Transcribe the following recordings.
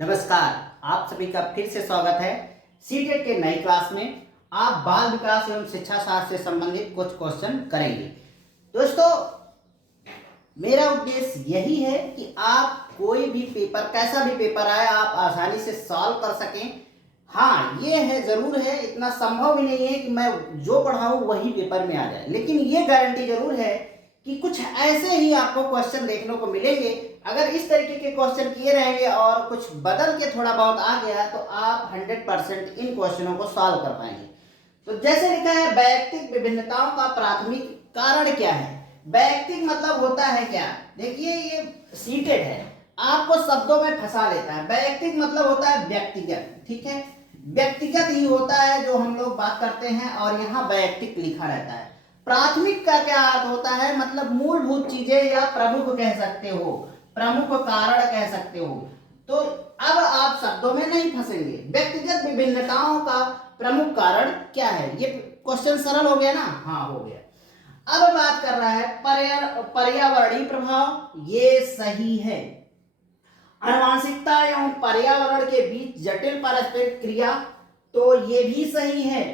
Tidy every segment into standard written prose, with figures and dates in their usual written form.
नमस्कार। आप सभी का फिर से स्वागत है सीटेट के नई क्लास में। आप बाल विकास एवं शिक्षा शास्त्र से संबंधित कुछ क्वेश्चन करेंगे। दोस्तों, मेरा उद्देश्य यही है कि आप कोई भी पेपर, कैसा भी पेपर आए, आप आसानी से सॉल्व कर सकें। हाँ, ये है, जरूर है, इतना संभव भी नहीं है कि मैं जो पढ़ाऊँ वही पेपर में आ जाए, लेकिन ये गारंटी जरूर है कि कुछ ऐसे ही आपको क्वेश्चन देखने को मिलेंगे। अगर इस तरीके के क्वेश्चन किए रहेंगे और कुछ बदल के थोड़ा बहुत आ गया तो आप 100% इन क्वेश्चनों को सॉल्व कर पाएंगे। तो जैसे लिखा है, वैयक्तिक विभिन्नताओं का प्राथमिक कारण क्या है। वैयक्तिक मतलब होता है क्या? देखिए, ये सीटेड है, आपको शब्दों में फंसा लेता है। वैयक्तिक मतलब होता है व्यक्तिगत, ठीक है, व्यक्तिगत ही होता है जो हम लोग बात करते हैं, और यहाँ वैयक्तिक लिखा रहता है। प्राथमिक का क्या अर्थ होता है? मतलब मूलभूत चीजें, या प्रमुख कह सकते हो, प्रमुख कारण कह सकते हो। तो अब आप शब्दों में नहीं फंसेंगे। व्यक्तिगत विभिन्नताओं का प्रमुख कारण क्या है? ये क्वेश्चन सरल हो गया ना? हाँ, हो गया। अब बात कर रहा है पर्यावरणीय प्रभाव। ये सही है। आनुवांशिकता एवं पर्यावरण के बीच जटिल पारस्परिक क्रिया, तो ये भी सही है,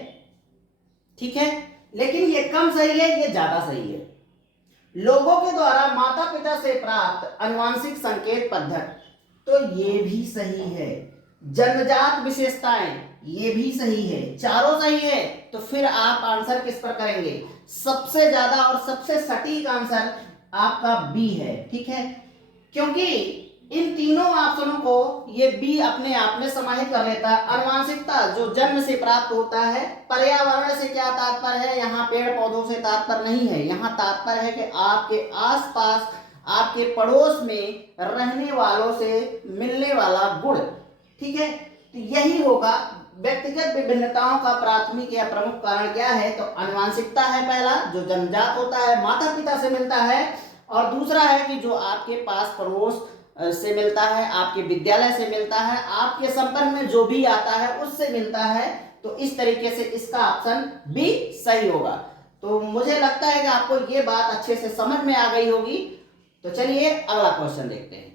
ठीक है, लेकिन ये कम सही है, ये ज्यादा सही है। लोगों के द्वारा माता पिता से प्राप्त आनुवांशिक संकेत पद्धति, तो ये भी सही है। जन्मजात विशेषताएं, ये भी सही है। चारों सही है। तो फिर आप आंसर किस पर करेंगे? सबसे ज्यादा और सबसे सटीक आंसर आपका बी है, ठीक है, क्योंकि इन तीनों ऑप्शनों को ये बी अपने आप में समाहित कर लेता है। आनुवांशिकता जो जन्म से प्राप्त होता है। पर्यावरण से क्या तात्पर्य है? यहाँ पेड़ पौधों से तात्पर्य नहीं है, यहाँ तात्पर्य है कि आपके आसपास, आपके पड़ोस में रहने वालों से मिलने वाला गुण, ठीक है। तो यही होगा। व्यक्तिगत विभिन्नताओं का प्राथमिक या प्रमुख कारण क्या है? तो आनुवांशिकता है पहला, जो जन्मजात होता है, माता पिता से मिलता है, और दूसरा है कि जो आपके पास पड़ोस से मिलता है, आपके विद्यालय से मिलता है, आपके संपर्क में जो भी आता है उससे मिलता है। तो इस तरीके से इसका ऑप्शन बी सही होगा। तो मुझे लगता है कि आपको ये बात अच्छे से समझ में आ गई होगी। तो चलिए अगला क्वेश्चन देखते हैं।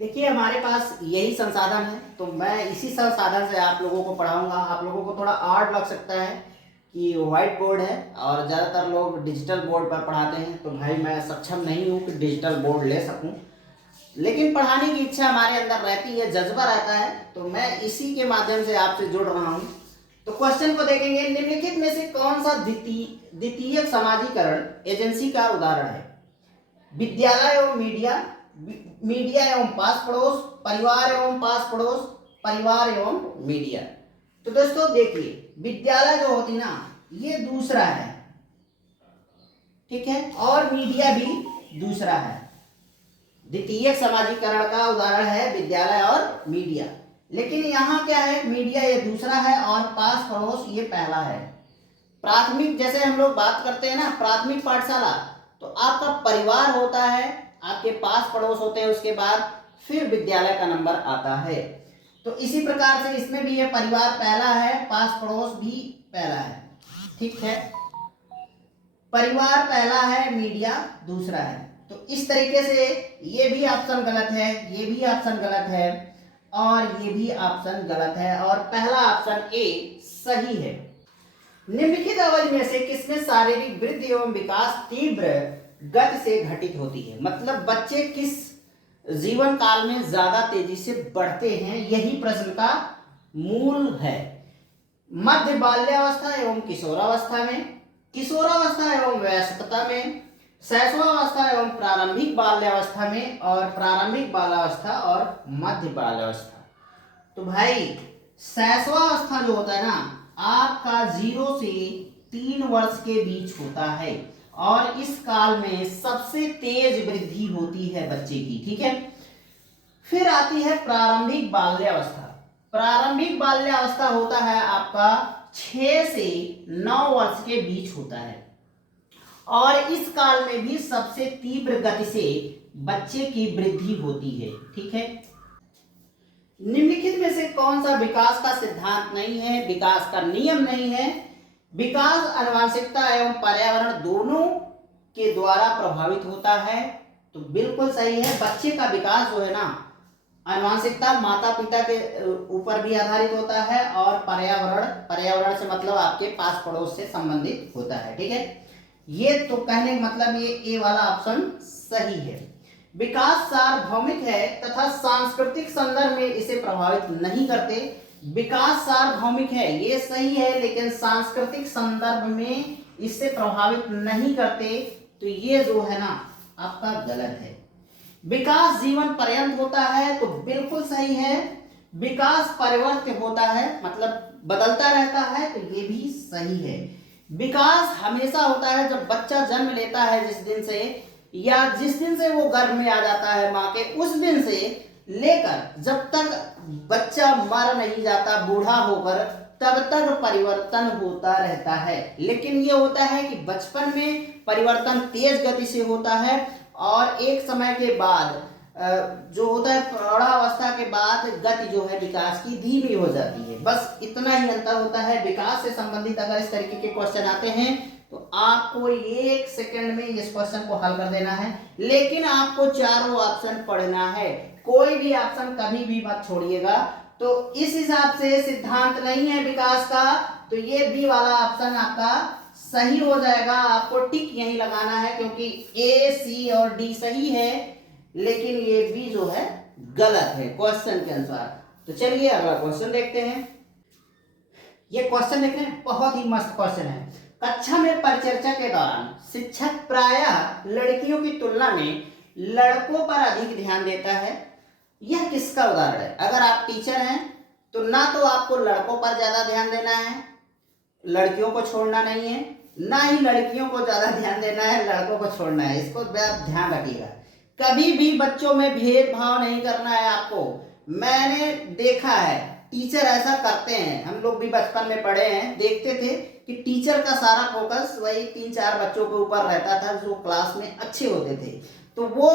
देखिए, हमारे पास यही संसाधन है, तो मैं इसी संसाधन से आप लोगों को पढ़ाऊंगा। आप लोगों को थोड़ा आर्ट लग सकता है कि व्हाइट बोर्ड है और ज़्यादातर लोग डिजिटल बोर्ड पर पढ़ाते हैं, तो भाई मैं सक्षम नहीं हूँ कि डिजिटल बोर्ड ले सकूँ, लेकिन पढ़ाने की इच्छा हमारे अंदर रहती है, जज्बा रहता है, तो मैं इसी के माध्यम से आपसे जुड़ रहा हूँ। तो क्वेश्चन को देखेंगे। निम्नलिखित में से कौन सा द्वितीयक समाजीकरण एजेंसी का उदाहरण है? विद्यालय एवं मीडिया, मीडिया एवं पास पड़ोस, परिवार एवं पास पड़ोस, परिवार एवं मीडिया। तो दोस्तों देखिए, विद्यालय जो होती ना, ये दूसरा है, ठीक है, और मीडिया भी दूसरा है। द्वितीयक समाजीकरण का उदाहरण है विद्यालय और मीडिया, लेकिन यहाँ क्या है? मीडिया ये दूसरा है और पास पड़ोस ये पहला है। प्राथमिक, जैसे हम लोग बात करते हैं ना, प्राथमिक पाठशाला, तो आपका परिवार होता है, आपके पास पड़ोस होते हैं, उसके बाद फिर विद्यालय का नंबर आता है। तो इसी प्रकार से इसमें भी ये परिवार पहला है, पास पड़ोस भी पहला है, ठीक है, परिवार पहला है, मीडिया दूसरा है। तो इस तरीके से ये भी ऑप्शन गलत है, ये भी ऑप्शन गलत है, और ये भी ऑप्शन गलत है, और पहला ऑप्शन ए सही है। निम्नलिखित अवधि में से किसमें शारीरिक वृद्धि एवं विकास तीव्र गति से घटित होती है? मतलब बच्चे किस जीवन काल में ज्यादा तेजी से बढ़ते हैं, यही प्रश्न का मूल है। मध्य बाल्यावस्था एवं किशोरावस्था में, किशोरावस्था एवं वयस्कता में, शैशवावस्था एवं प्रारंभिक बाल्यावस्था में, और प्रारंभिक बाल्यावस्था और मध्य बाल्यावस्था। तो भाई, शैशवावस्था जो होता है ना, आपका 0 से 3 वर्ष के बीच होता है, और इस काल में सबसे तेज वृद्धि होती है बच्चे की, ठीक है। फिर आती है प्रारंभिक बाल्यावस्था। प्रारंभिक बाल्यावस्था होता है आपका 6 से 9 वर्ष के बीच होता है, और इस काल में भी सबसे तीव्र गति से बच्चे की वृद्धि होती है, ठीक है। निम्नलिखित में से कौन सा विकास का सिद्धांत नहीं है, विकास का नियम नहीं है? विकास आनुवंशिकता एवं पर्यावरण दोनों के द्वारा प्रभावित होता है। तो बिल्कुल सही है। बच्चे का विकास जो है ना, आनुवंशिकता माता पिता के ऊपर भी आधारित होता है, और पर्यावरण, पर्यावरण से मतलब आपके पास पड़ोस से संबंधित होता है। ठीक है, ये तो कहने का मतलब ये ए वाला ऑप्शन सही है। विकास सार्वभौमिक है तथा सांस्कृतिक संदर्भ में इसे प्रभावित नहीं करते। विकास सार्वभौमिक है ये सही है, लेकिन सांस्कृतिक संदर्भ में इससे प्रभावित नहीं करते, तो ये जो है ना आपका गलत है। विकास जीवन पर्यंत होता है तो बिल्कुल सही है। विकास परिवर्त्य होता है मतलब बदलता रहता है, तो ये भी सही है। विकास हमेशा होता है जब बच्चा जन्म लेता है, जिस दिन से या जिस दिन से वो गर्भ में आ जाता है माँ के, उस दिन से लेकर जब तक बच्चा मर नहीं जाता बूढ़ा होकर, तब तक परिवर्तन होता रहता है। लेकिन ये होता है कि बचपन में परिवर्तन तेज गति से होता है, और एक समय के बाद जो होता है प्रौढ़ावस्था के बाद गति जो है विकास की धीमी हो जाती है। बस इतना ही अंतर होता है। विकास से संबंधित अगर इस तरीके के क्वेश्चन आते हैं तो आपको 1 सेकंड में इस क्वेश्चन को हल कर देना है, लेकिन आपको चारों ऑप्शन पढ़ना है, कोई भी ऑप्शन कभी भी मत छोड़िएगा। तो इस हिसाब से सिद्धांत नहीं है विकास का, तो ये बी वाला ऑप्शन आपका सही हो जाएगा। आपको टिक यही लगाना है, क्योंकि ए, सी और डी सही है, लेकिन ये बी जो है गलत है क्वेश्चन के अनुसार। तो चलिए अगला क्वेश्चन देखते हैं। ये क्वेश्चन देख रहे हैं, बहुत ही मस्त क्वेश्चन है। कक्षा में परिचर्चा के दौरान शिक्षक प्रायः लड़कियों की तुलना में लड़कों पर अधिक ध्यान देता है। यह किसका उदाहरण है? अगर आप टीचर हैं तो ना तो आपको लड़कों पर ज्यादा ध्यान देना है, लड़कियों को छोड़ना नहीं है, ना ही लड़कियों को ज्यादा ध्यान देना है, लड़कों को छोड़ना है। इसको आप ध्यान रखिएगा, कभी भी बच्चों में भेदभाव नहीं करना है आपको। मैंने देखा है टीचर ऐसा करते हैं, हम लोग भी बचपन में पढ़े हैं, देखते थे कि टीचर का सारा फोकस वही 3-4 बच्चों के ऊपर रहता था जो क्लास में अच्छे होते थे। तो वो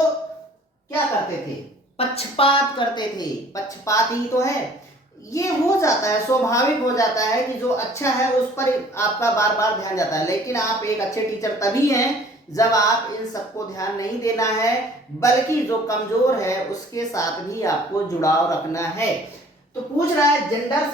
क्या करते थे? पक्षपात करते थे। पक्षपात ही तो है, ये हो जाता है, स्वाभाविक हो जाता है कि जो अच्छा है उस पर आपका बार बार ध्यान जाता है। लेकिन आप एक अच्छे टीचर तभी हैं जब आप इन सबको ध्यान नहीं देना है, बल्कि जो कमजोर है उसके साथ भी आपको जुड़ाव रखना है। तो पूछ रहा है जेंडर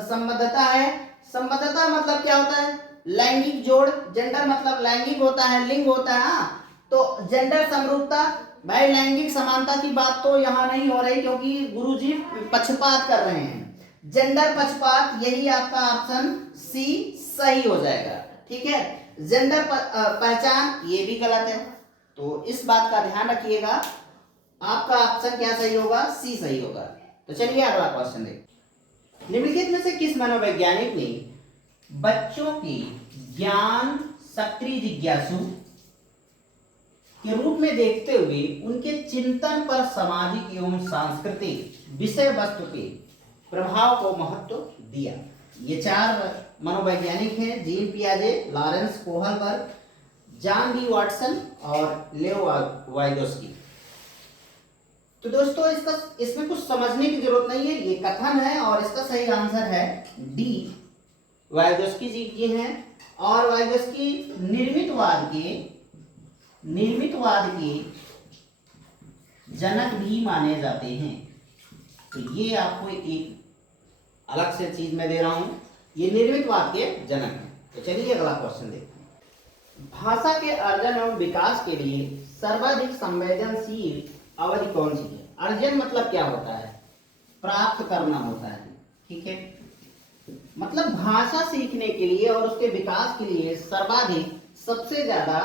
संबद्धता है। संबद्धता मतलब क्या होता है? लैंगिक जोड़। जेंडर मतलब लैंगिक होता है, लिंग होता है। हाँ, तो जेंडर समरूपता, भाई लैंगिक समानता की बात तो यहाँ नहीं हो रही, क्योंकि गुरुजी पक्षपात कर रहे हैं। जेंडर पक्षपात, यही आपका ऑप्शन सी सही हो जाएगा। ठीक है, जेंडर पहचान ये भी गलत है, तो इस बात का ध्यान रखिएगा। आपका ऑप्शन क्या सही होगा? सी सही होगा। तो चलिए अगला क्वेश्चन देखिए। निम्नलिखित में से किस मनोवैज्ञानिक ने बच्चों की ज्ञान सक्रिय जिज्ञासु के रूप में देखते हुए उनके चिंतन पर सामाजिक एवं सांस्कृतिक विषय वस्तु के प्रभाव को महत्व दिया? ये 4 मनोवैज्ञानिक हैं, जीन पियाजे, Lawrence Kohlberg, John D Watson और लेओ वाइगोस्की। तो दोस्तों इसमें कुछ समझने की जरूरत नहीं है, ये कथन है और इसका सही आंसर है डी, वाइगोस्की जी हैं। और वाइगोस्की निर्मितवाद के जनक भी माने जाते हैं। तो ये आपको एक अलग से चीज मैं दे रहा हूं, ये निर्मितवाद के जनक हैं। तो चलिए अगला क्वेश्चन देखते हैं। भाषा के अर्जन एवं विकास के लिए सर्वाधिक संवेदनशील अवधि कौन सी है? अर्जन मतलब क्या होता है? प्राप्त करना होता है। ठीक है, मतलब भाषा सीखने के लिए और उसके विकास के लिए सर्वाधिक, सबसे ज्यादा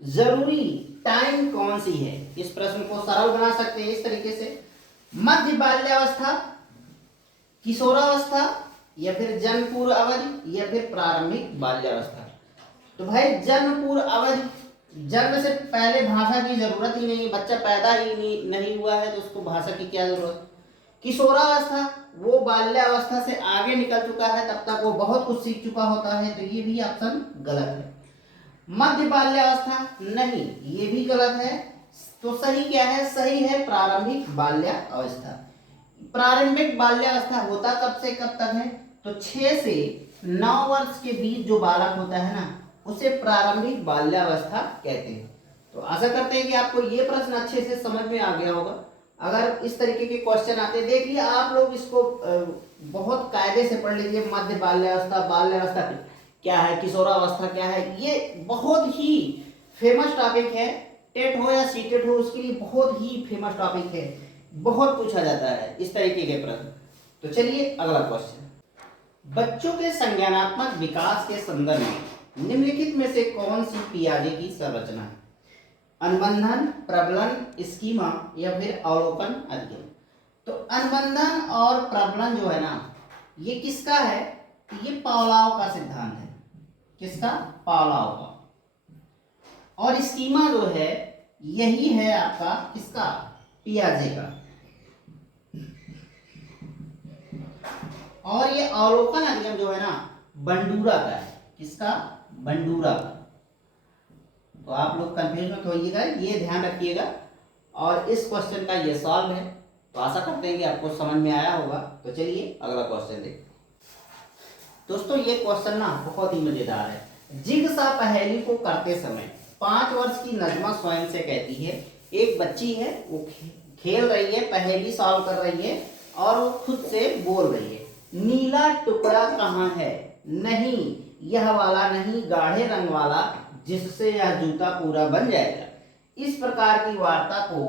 जरूरी टाइम कौन सी है? इस प्रश्न को सरल बना सकते हैं इस तरीके से, मध्य बाल्यावस्था, किशोरावस्था, या फिर जन्म पूर्व अवधि, या फिर प्रारंभिक बाल्यावस्था। तो भाई जन्म पूर्व अवधि, जन्म से पहले भाषा की जरूरत ही नहीं, बच्चा पैदा ही नहीं हुआ है तो उसको भाषा की क्या जरूरत। किशोरावस्था, वो बाल्यावस्था से आगे निकल चुका है, तब तक वो बहुत कुछ सीख चुका होता है, तो ये भी ऑप्शन गलत है। मध्य बाल्यावस्था नहीं, ये भी गलत है। तो सही क्या है? सही है प्रारंभिक बाल्यावस्था। प्रारंभिक बाल्यावस्था होता कब से कब तक है? तो 6 से 9 वर्ष के बीच जो बालक होता है ना, उसे प्रारंभिक बाल्यावस्था कहते हैं। तो आशा करते हैं कि आपको ये प्रश्न अच्छे से समझ में आ गया होगा। अगर इस तरीके के क्वेश्चन आते हैं, देखिए आप लोग इसको बहुत कायदे से पढ़ लीजिए। मध्य बाल्यावस्था, बाल्यावस्था क्या है, किशोरावस्था क्या है, ये बहुत ही फेमस टॉपिक है। टेट हो या सीटेट हो, उसके लिए बहुत ही फेमस टॉपिक है, बहुत पूछा जाता है इस तरीके के प्रश्न। तो चलिए अगला क्वेश्चन। बच्चों के संज्ञानात्मक विकास के संदर्भ में निम्नलिखित में से कौन सी पियाजे की संरचना है? अनुबंधन, प्रबलन, स्कीमा या फिर अवलोकन अध्ययन। तो अनुबंधन और प्रबलन जो है ना, ये किसका है? ये पावलोव का सिद्धांत है। किसका? पावलोव का। और स्कीमा जो है यही है आपका किसका? पियाजे का। और ये अवलोकन अधिगम जो है ना, बंडूरा का है। किसका? बंडूरा का। तो आप लोग कंफ्यूज मत होइएगा, ये ध्यान रखिएगा। और इस क्वेश्चन का ये सॉल्व है, तो आशा करते हैं कि आपको समझ में आया होगा। तो चलिए अगला क्वेश्चन देखते हैं। दोस्तों ये क्वेश्चन ना बहुत ही मजेदार है। जिगसा पहेली को करते समय 5 वर्ष की नजमा स्वयं से कहती है, एक बच्ची है वो खेल रही है, पहेली सॉल्व कर रही है और वो खुद से बोल रही है, नीला टुकड़ा कहाँ है? नहीं, यह वाला नहीं, गाढ़े रंग वाला, जिससे यह जूता पूरा बन जाएगा। इस प्रकार की वार्ता को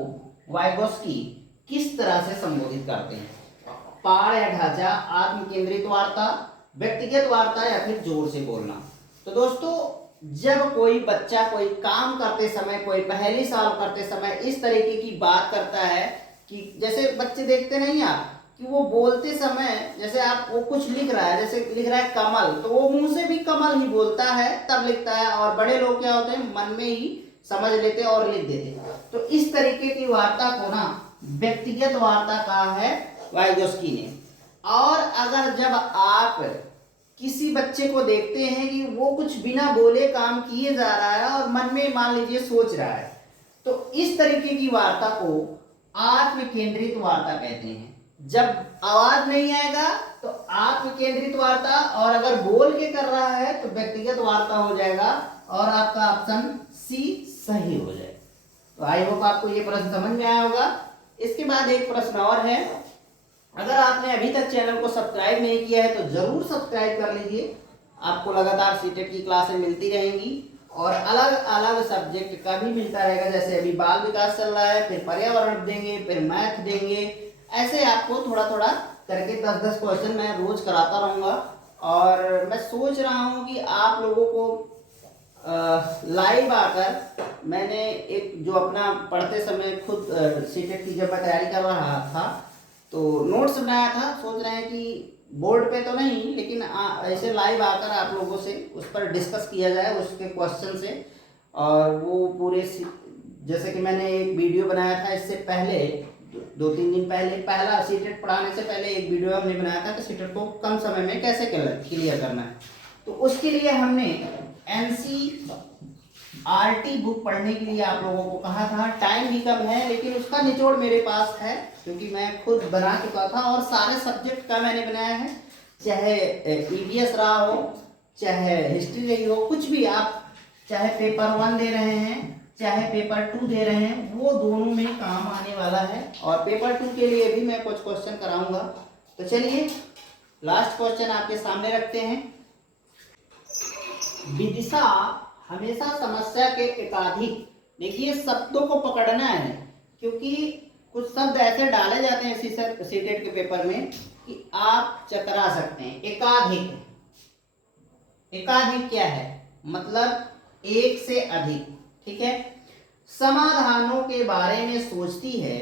वाइगोस्की किस तरह से संबोधित करते हैं? पाठ या ढांचा, आत्म केंद्रित वार्ता, व्यक्तिगत वार्ता या फिर जोर से बोलना। तो दोस्तों जब कोई बच्चा कोई काम करते समय, कोई पहेली सॉल्व करते समय इस तरीके की बात करता है कि जैसे बच्चे देखते नहीं आप कि वो बोलते समय, जैसे आप वो कुछ लिख रहा है, जैसे लिख रहा है कमल, तो वो मुंह से भी कमल ही बोलता है तब लिखता है। और बड़े लोग क्या होते हैं, मन में ही समझ लेते और लिख देते। तो इस तरीके की वार्ता को ना व्यक्तिगत वार्ता कहा है वाइगोस्की ने। और अगर जब आप किसी बच्चे को देखते हैं कि वो कुछ बिना बोले काम किए जा रहा है और मन में मान लीजिए सोच रहा है, तो इस तरीके की वार्ता को आत्म केंद्रित वार्ता कहते हैं। जब आवाज नहीं आएगा तो आत्म केंद्रित वार्ता, और अगर बोल के कर रहा है तो व्यक्तिगत वार्ता हो जाएगा। और आपका ऑप्शन सी सही हो जाएगा। तो आई होप आपको ये प्रश्न समझ में आया होगा। इसके बाद एक प्रश्न और है, अगर आपने अभी तक चैनल को सब्सक्राइब नहीं किया है तो जरूर सब्सक्राइब कर लीजिए। आपको लगातार सीटेट की क्लासें मिलती रहेंगी और अलग अलग सब्जेक्ट का भी मिलता रहेगा। जैसे अभी बाल विकास चल रहा है, फिर पर्यावरण देंगे, फिर मैथ देंगे, ऐसे आपको थोड़ा थोड़ा करके 10-10 क्वेश्चन मैं रोज कराता रहूँगा। और मैं सोच रहा हूँ कि आप लोगों को लाइव आकर, मैंने एक जो अपना पढ़ते समय खुद सीटेट की जब मैं तैयारी कर रहा था तो नोट्स बनाया था, सोच रहे हैं कि बोर्ड पे तो नहीं लेकिन ऐसे लाइव आकर आप लोगों से उस पर डिस्कस किया जाए उसके क्वेश्चन से। और वो पूरे जैसे कि मैंने एक वीडियो बनाया था इससे पहले, 2-3 दिन पहले, पहला सीटेट पढ़ाने से पहले एक वीडियो हमने बनाया था कि सीटेट को कम समय में कैसे क्लियर करना है। तो उसके लिए हमने NCERT बुक पढ़ने के लिए आप लोगों को कहा था। टाइम भी कम है लेकिन उसका निचोड़ मेरे पास है, क्योंकि मैं खुद बना चुका था और सारे सब्जेक्ट का मैंने बनाया है। चाहे EVS रहा हो, चाहे हिस्ट्री रही हो, कुछ भी आप, चाहे पेपर 1 दे रहे हैं, चाहे पेपर 2 दे रहे हैं, वो दोनों में काम आने वाला है। और पेपर 2 के लिए भी मैं कुछ क्वेश्चन कराऊंगा। तो चलिए लास्ट क्वेश्चन आपके सामने रखते हैं। विदिशा हमेशा समस्या के एकाधिक, देखिए शब्दों को पकड़ना है क्योंकि कुछ शब्द ऐसे डाले जाते हैं सीटेट के पेपर में कि आप चकरा सकते हैं। एकाधिक, एकाधिक क्या है? मतलब एक से अधिक, ठीक है। समाधानों के बारे में सोचती है,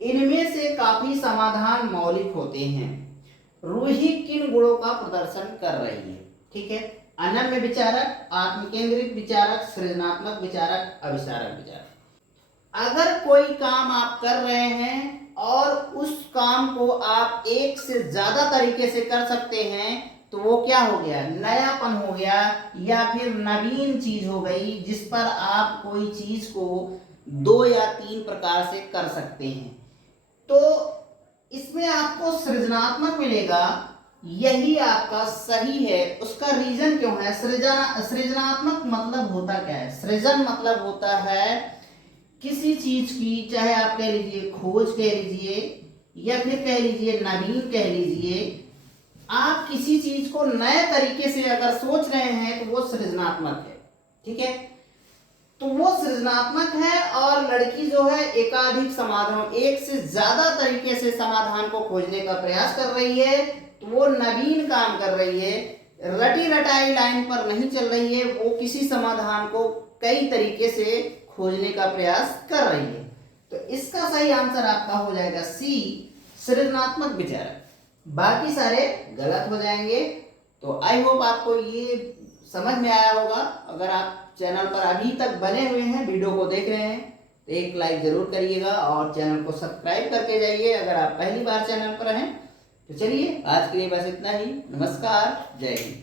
इनमें से काफी समाधान मौलिक होते हैं। रूही किन गुणों का प्रदर्शन कर रही है? ठीक है, अनन्य विचारक, आत्मकेंद्रित विचारक, सृजनात्मक विचारक, अविचारक विचारक। अगर कोई काम आप कर रहे हैं और उस काम को आप एक से ज्यादा तरीके से कर सकते हैं तो वो क्या हो गया? नयापन हो गया या फिर नवीन चीज हो गई, जिस पर आप कोई चीज को 2 या 3 प्रकार से कर सकते हैं। तो इसमें आपको सृजनात्मक मिलेगा, यही आपका सही है। उसका रीजन क्यों है? सृजनात्मक मतलब होता क्या है? सृजन मतलब होता है किसी चीज की, चाहे आप कह लीजिए खोज कह लीजिए या फिर कह लीजिए नवीन कह लीजिए, आप किसी चीज को नए तरीके से अगर सोच रहे हैं तो वो सृजनात्मक है। ठीक है, तो वो सृजनात्मक है। और लड़की जो है एकाधिक समाधान, एक से ज्यादा तरीके से समाधान को खोजने का प्रयास कर रही है, तो वो नवीन काम कर रही है, रटी रटाई लाइन पर नहीं चल रही है, वो किसी समाधान को कई तरीके से खोजने का प्रयास कर रही है। तो इसका सही आंसर आपका हो जाएगा सी, सृजनात्मक विचारक। बाकी सारे गलत हो जाएंगे। तो आई होप आपको ये समझ में आया होगा। अगर आप चैनल पर अभी तक बने हुए हैं, वीडियो को देख रहे हैं, तो एक लाइक जरूर करिएगा और चैनल को सब्सक्राइब करके जाइए अगर आप पहली बार चैनल पर हैं। तो चलिए आज के लिए बस इतना ही। नमस्कार, जय हिंद।